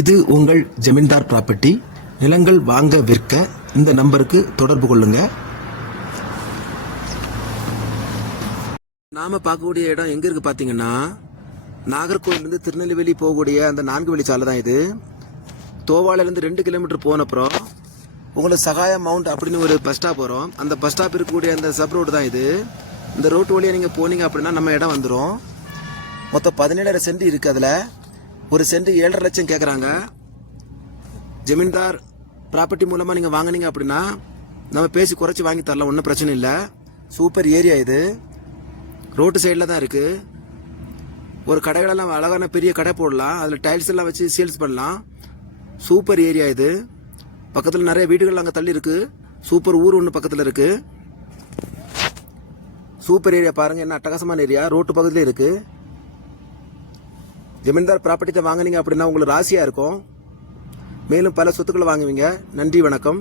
இது உங்கள் ஜமீன்தார் ப்ராப்பர்ட்டி. நிலங்கள் வாங்க விற்க இந்த நம்பருக்கு தொடர்பு கொள்ளுங்க. நாம பார்க்கக்கூடிய இடம் எங்க இருக்கு பாத்தீங்கன்னா, நாகர்கோவிலிருந்து திருநெல்வேலி போகக்கூடிய அந்த 4 வழி சாலை தான் இது. தோவாலையிலேருந்து 2 கிலோமீட்டர் போன அப்புறம் உங்களுக்கு சகாயா மவுண்ட் அப்படின்னு ஒரு பஸ் ஸ்டாப் வரும். அந்த பஸ் ஸ்டாப் இருக்கக்கூடிய அந்த சப் ரோடு தான் இது. இந்த ரோட்டு வழியாக நீங்கள் போனீங்க அப்படின்னா நம்ம இடம் வந்துடும். மொத்தம் 17 சென்ட் இருக்குது. அதில் ஒரு சென்ட் 7.5 லட்சம் கேட்குறாங்க. ஜமீன்தார் ப்ராப்பர்ட்டி மூலமாக நீங்கள் வாங்கினீங்க அப்படின்னா நம்ம பேசி குறைச்சி வாங்கி தரலாம், ஒன்றும் பிரச்சனை இல்லை. சூப்பர் ஏரியா இது. ரோட்டு சைடில் தான் இருக்குது. ஒரு கடைகளெல்லாம் அழகான பெரிய கடை போடலாம். அதில் டைல்ஸ் எல்லாம் வச்சு சேல்ஸ் பண்ணலாம். சூப்பர் ஏரியா இது. பக்கத்தில் நிறைய வீடுகள் அங்கே தள்ளி இருக்கு. சூப்பர் ஊர் ஒன்று பக்கத்தில் இருக்கு. சூப்பர் ஏரியா பாருங்க, என்ன அட்டகாசமான ஏரியா. ரோட்டு பக்கத்துல இருக்கு. ஜமீன்தார் ப்ராப்பர்ட்டி வாங்கினீங்க அப்படின்னா உங்களுக்கு ராசியா இருக்கும். மேலும் பல சொத்துக்களை வாங்குவீங்க. நன்றி, வணக்கம்.